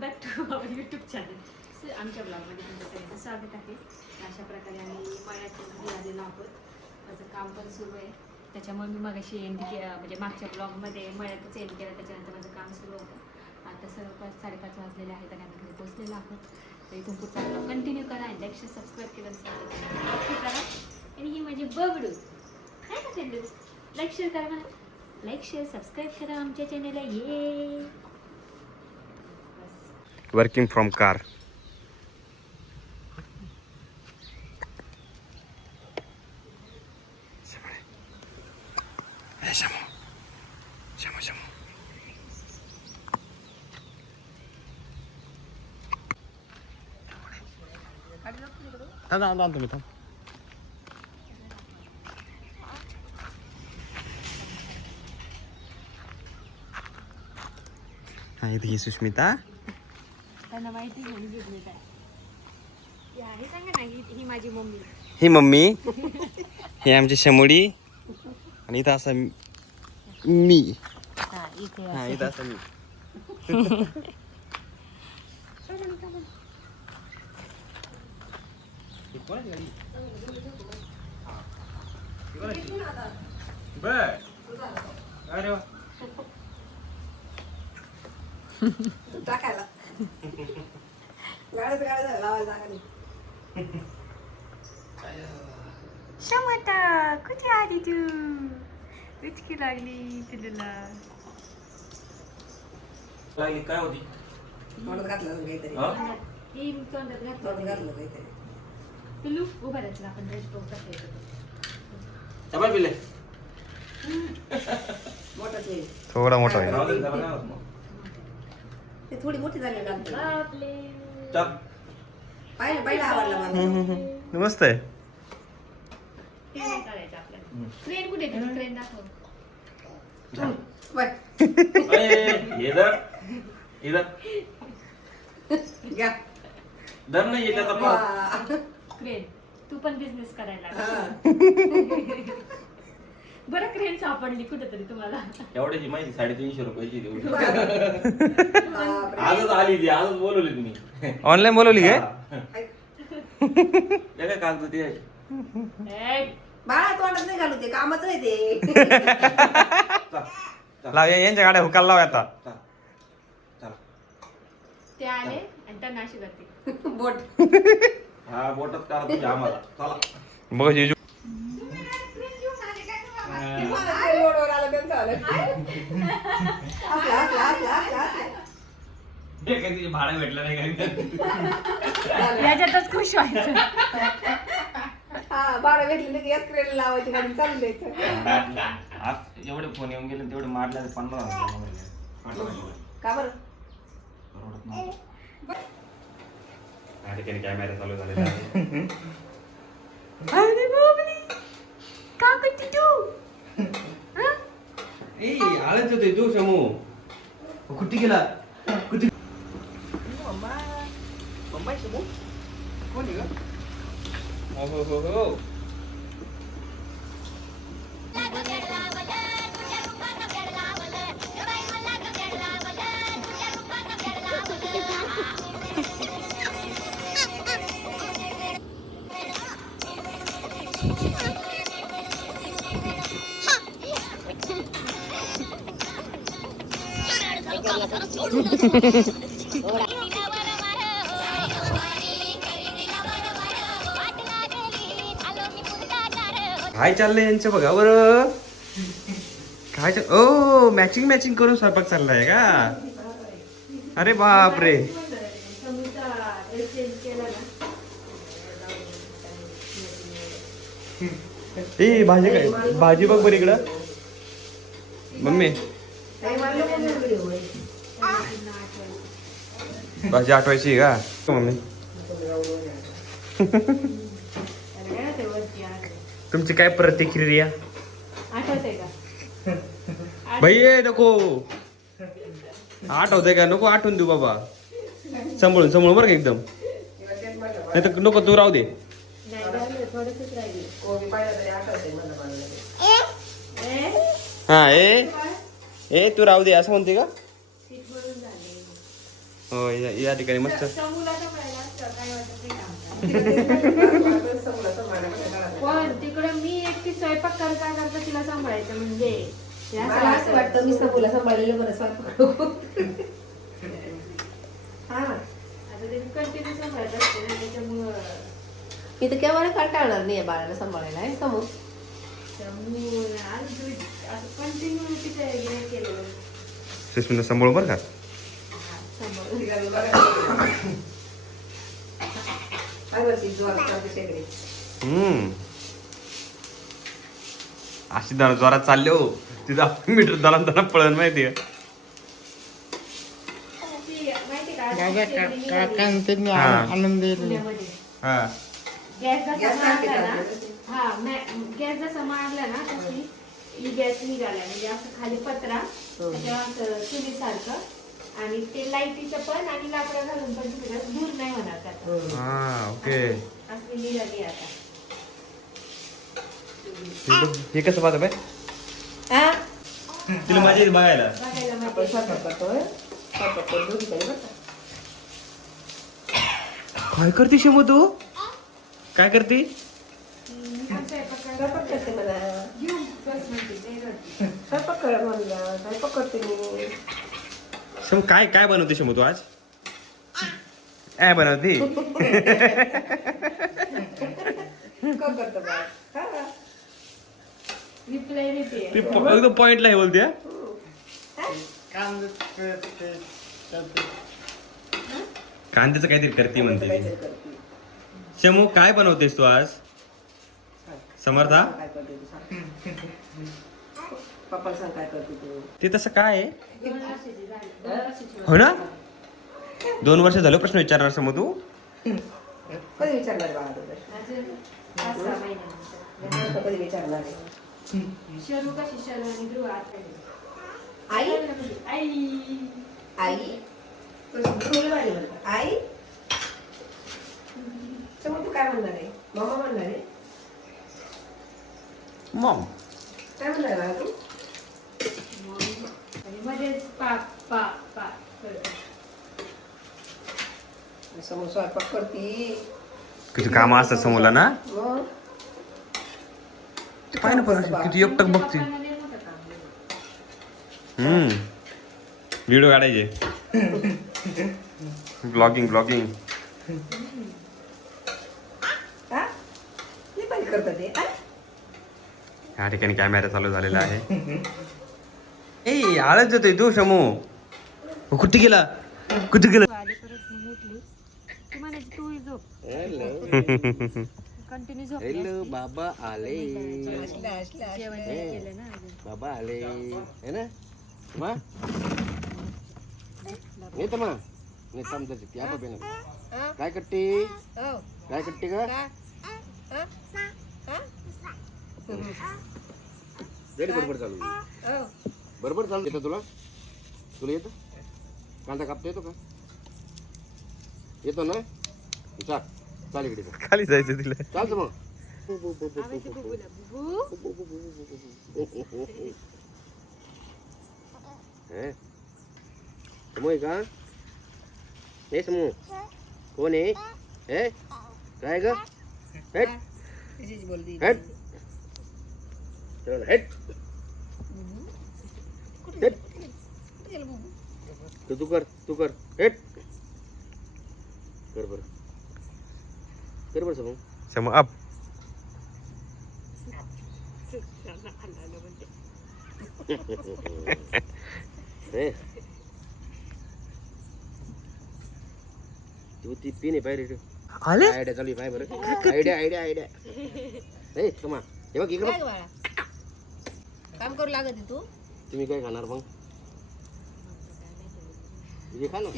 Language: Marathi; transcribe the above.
Back to our YouTube channel. आमच्या ब्लॉगमध्ये तुमचं सगळ्यांचं स्वागत आहे. अशा प्रकारे आम्ही मळ्यात आलेलो आहोत. माझं काम पण सुरू आहे, त्याच्यामुळे मी मगाशी एंड म्हणजे मागच्या ब्लॉगमध्ये मळ्यातच एंड केलं. त्याच्यानंतर माझं काम सुरू होतं. आता सर्व 5:30 वाजलेले आहेत आणि आम्ही घरी पोहोचलेलो आहोत. तर इथून पुढचा ब्लॉग कंटिन्यू करा आणि लाईक शेअर सबस्क्राईब केलं करा. आणि ही माझी बबडू काय ना पिल्लू, लाईक शेअर करा म्हणा. लाईक शेअर सबस्क्राईब करा आमच्या चॅनलला. ये वर्किंग फ्रॉम कार. तुम्ही थांब. हा इथे ही सुष्मिता. त्यांना माहिती घेऊन घेतली काय आहे सांगा ना. ही माझी मम्मी. ही मम्मी. हे आमची शमुडी. आणि इथं असं मी. हा इथे हा इथं असं मी. अरे वा. टाकायला गाडीच गाडी लावायला जागा नाही. शमता कुठे आली तू? इतकी लागली पिल्लूला. काय होती? तोंडात घातलं काहीतरी. ही तोंडात तोंडात घातलं घातलं काहीतरी. पिल्लू उभा राहायचं आपण ड्रेस टाकायचं. डबल बिले. मोठाच आहे. थोडा मोठा आहे. ते थोडी मोठी झाली घालतो. बापले. पहिला आवडला मला. मस्त आहे. ट्रेन काढायचं आपल्याला. ट्रेन कुठे आहे? ट्रेन दाखव. घ्या. दर नाही येत आता. वा. क्रेन तू पण बिझनेस करायला बरं. क्रेन सापडली कुठेतरी तुम्हाला. एवढ्याची माहिती 350 रुपयाची देऊ. बापरे. आजच आली ती, आजच बोलवली तुम्ही. ऑनलाईन बोलवली काय? ते काय कागद ते बाळा तोंडात नाही घालू, ते कामाचं आहे ते. लाव यांच्या गाड्या हुकाल लाव आता. ते आले आणि त्यांना अशी करते बोट. हा बोटच करा तुम्ही आम्हाला. चला बघ जिजू. लोडवर आलं त्यांचं आलं. हसला, हसला, हसला, हसला, हसला. भाडं भेटलं नाही काय. याच्यातच खुश व्हायचं. हा भाडं भेटलं की याच क्रेन लावायची गाडी चालू द्यायचं. आज जेवढे फोन येऊन गेले तेवढे मारले 15,000. का बरं? परवडत नाही. या ठिकाणी कॅमेरा चालू झालेला आहे. अरे बापरे, का करते तू? आळच होते तू समू. कुठे गेला? कुठे? मुंबई शिबू कोण आहे ग? हो हो हो. काय चाललंय यांचं बघा बरं. काय ओ मॅचिंग मॅचिंग करून स्वयंपाक चाललाय का? अरे बाप रे. ए भाजी काय? भाजी बघ बरं इकडं मम्मी. भाजी आठवायची का मम्मी? तुमची काय प्रतिक्रिया? आठवतंय का? भाई नको आठवतंय का? नको आठवून देऊ बाबा. सांभाळून सांभाळून बरं का एकदम. नाही तर नको तू राहू दे. हा ए तू राहू दे असं म्हणते का? हो या ठिकाणी मस्त समूला सांभाळायला असतं, काय वाटत नाही काम समोर पण तिकडे मी एकटी स्वयंपाक करता तिला सांभाळायचं म्हणजे ते असं मला असं वाटतं मी समोरला सांभाळलेलं बरं स्वयंपाक. हा आता ते कंटिन्यू सांभाळत असते ना त्याच्यामुळं मी तर केव्हा कंटाळणार नाही बाळाला सांभाळायला आहे समोर. त्यामुळं आज असं कंटिन्यू तिथे हे केलेलं सुष्मिता सांभाळू बरं का. अशी जोरात चालले हो तिथं आपण मीटर दला पळण माहितीये. माहिती का हा. पुण्यामध्ये हा गॅस जसा गॅस मारला ना टाकी हा गॅस जसा मारला ना तशी ही गॅस निघाला म्हणजे असं खाली पत्रा त्याच्यावर चुलीसारखं आणि ते लाईटीचं पण आणि लाकडं घालून पण तिकडं दूर नाही होणार त्याचा हा ओके. असली निघाली आता हे कसं पाहतं बाय तिला माझी बघायला. बघायला आपण माहिती स्वयंपाक करतोय स्वयंपाक करतो दुपारी बरं का. काय करते शमू तू काय करते. स्वयंपाक करते मला घेऊन बस म्हणते ते रडते. स्वयंपाक कर म्हणला स्वयंपाक करते मी. शमू काय काय बनवते शमू तू आज. बनवते का करतो बाळ हा. रिप्लाय देते एकदम पॉइंटला हे बोलते हा? कांद्याचं काहीतरी करते म्हणते ती. काहीतरी करते. शमू काय बनवतेस तू आज. समर्था काय करते तू सांग. पप्पाला सांग काय करते तू. ते तसं काय आहे 2 वर्षाची झाली 2 वर्षाची हो ना. 2 वर्ष झालं प्रश्न विचारणार समू तू. कधी विचारणार बाळा तू प्रश्न? अजून 5-6 महिन्यानंतर कधी विचारणार आहे. शरू कशी शरू आणि ध्रुव आता आई आई आई तुला भारी म्हणतात आई. समोर तू काय म्हणणार आहे मम्मा म्हणणार आहे मॉम काय म्हणणार बाळा तू. आणि मध्येच पा पा पा करत. समोर स्वयंपाक करते किती कामं असतात समोरला ना. मग पाय ना पण किती एकटक बघते. पप्पांना लय मोठं काम दिलं. व्हिडिओ काढायचे ब्लॉगिंग हा मी पण करतात ते हा? या ठिकाणी कॅमेरा चालू झालेला आहे. ए आळस जातोय तू शमू. कुठे गेला कुठे गेला. आली परत मग उठली ती म्हणायची तू झोप कंटिन्यू झोप हॅलो बाबा आले जेवण नाही केलं ना अजून. बाबा आले है ना मा नाही तर मा नाही समजायचं त्या बाबा काय करते काय करते का रेडी बरोबर चालू बरोबर चालू येतं तुला तुला येतं कांदा कापता येतो का येतो ना चाल चाल इकडे चाल. खाली जायचं तिला. चालतं मग समूह का हे समूह कोण आहे हे काय ग हेट हेट चल हेट हेट तू कर हेट कर बरं समूह शमू अप. तू ती पिन आहे पाहिजे आले आयडिया चालू आहे पाय बरं आयडिया हे कमा हे बघ इकडं काय गं बाळा काम करू लागत आहे तू. तुम्ही काय खाणार मग हे खा ना